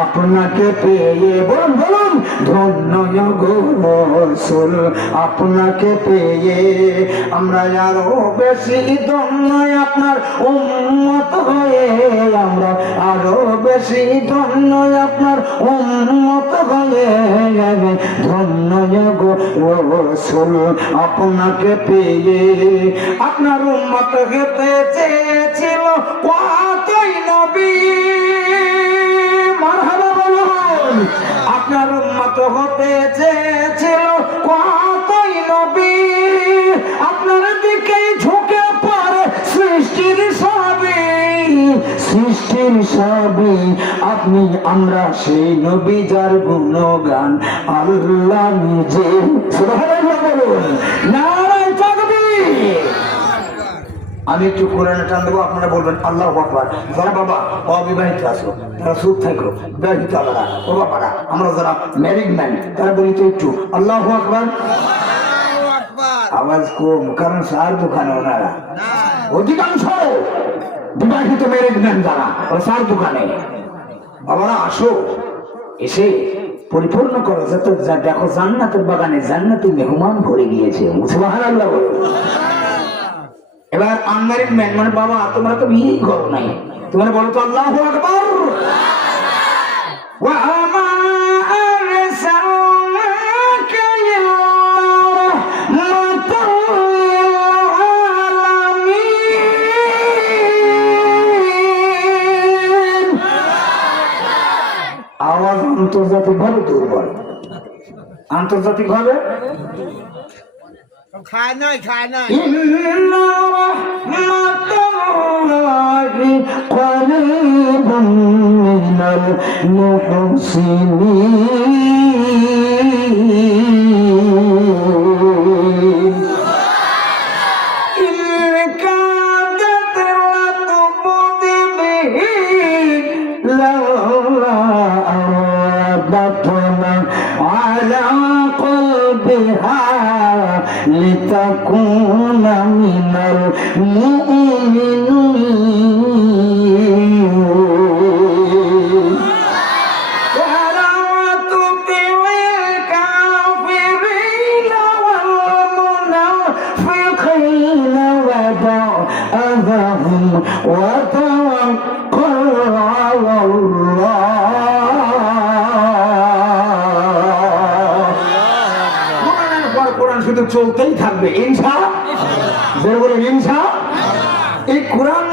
আপনাকে পেয়ে বলুন বলুন ধন্য গোসল আপনাকে পেয়ে আমরা আরও বেশি ধন্য আপনার উন্মত হয়ে আমরা আরও বেশি ধন্য আপনার উন্মত হয়ে ধন্য গোসল আপনাকে পেয়ে আপনার উন্মত হতে চেয়েছিল। হতে চেয়েছিল কতই নবী? আপনার দিকে ঝুঁকে সৃষ্টির সবই সৃষ্টির সবই। আপনি, আমরা সেই নবী যার গুণগান আল্লাহ নিজে। বলুন। তাকবীর আমি একটু কোরআনে টান দেবো আপনারা বলবেন আল্লাহ আকবার। যারা বাবা অবিবাহিত আছো তারা সুখ থাকো বিবাহিত আলাদা ও বাবারা আমরা যারা ম্যারিড ম্যান তারা বলি তো একটু আল্লাহ আকবার। আওয়াজ কম কারণ সার দোকানে ওনারা। অধিকাংশ বিবাহিত ম্যারিড ম্যান যারা ওরা সার দোকানে। বাবারা আসো এসে পরিপূর্ণ করো যাতে দেখো জান্নাতের বাগানে জান্নাতি মেহমান ভরে গিয়েছে। সুবহানাল্লাহ বলো। এবার আঙ্গারির ম্যান মানে বাবা, তোমরা তো বিয়ে করো নাই। তোমরা বলো তো আল্লাহ আকবর। আওয়াজ আন্তর্জাতিক ভাবে দুর্বল। আন্তর্জাতিক ভাবে খায় নাই খায় নাই إن على قلبها لتكون من المؤمنين. ولا تطع الكافرين والمنافقين ودع أذاهم وتوكل على الله কোরআন শুধু চলতেই থাকবে ইনসা বলে বলুন ইনসা এই কোরআন